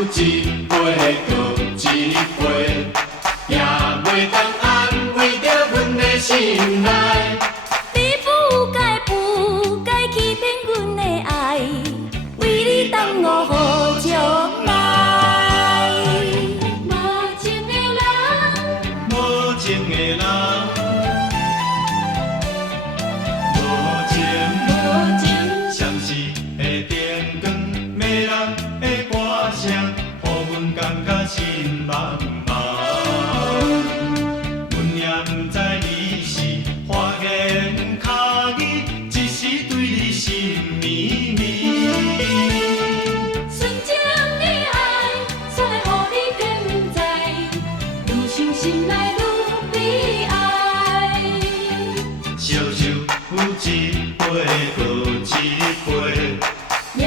一杯搁一杯，也袂当安慰着阮的心内。你不该欺骗阮的爱，为你耽误好将来。无情的人，无情的人，无情，闪烁的电光，迷人的歌声，予阮感觉心茫茫。阮也不知你是花言巧语，只是对你心绵绵。纯情的爱，却予你偏在，愈想心内愈悲哀。烧酒一杯搁一杯，也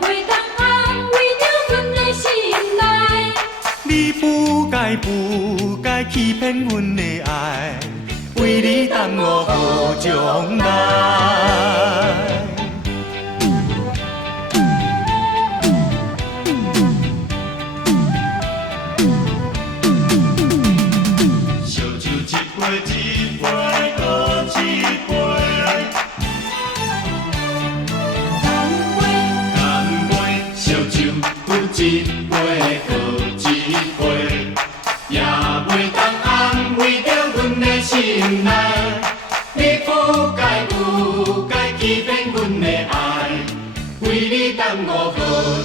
袂当安慰着阮的心内。你不该欺骗阮的爱，为你耽误好将来。烧酒一杯一杯搁一杯，干杯，烧酒一杯搁一杯，也袂当安慰着阮的心内。你不该欺骗阮的爱，为你耽误好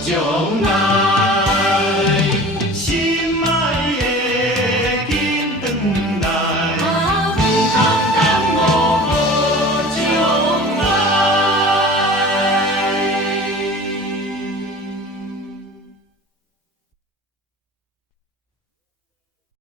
将来。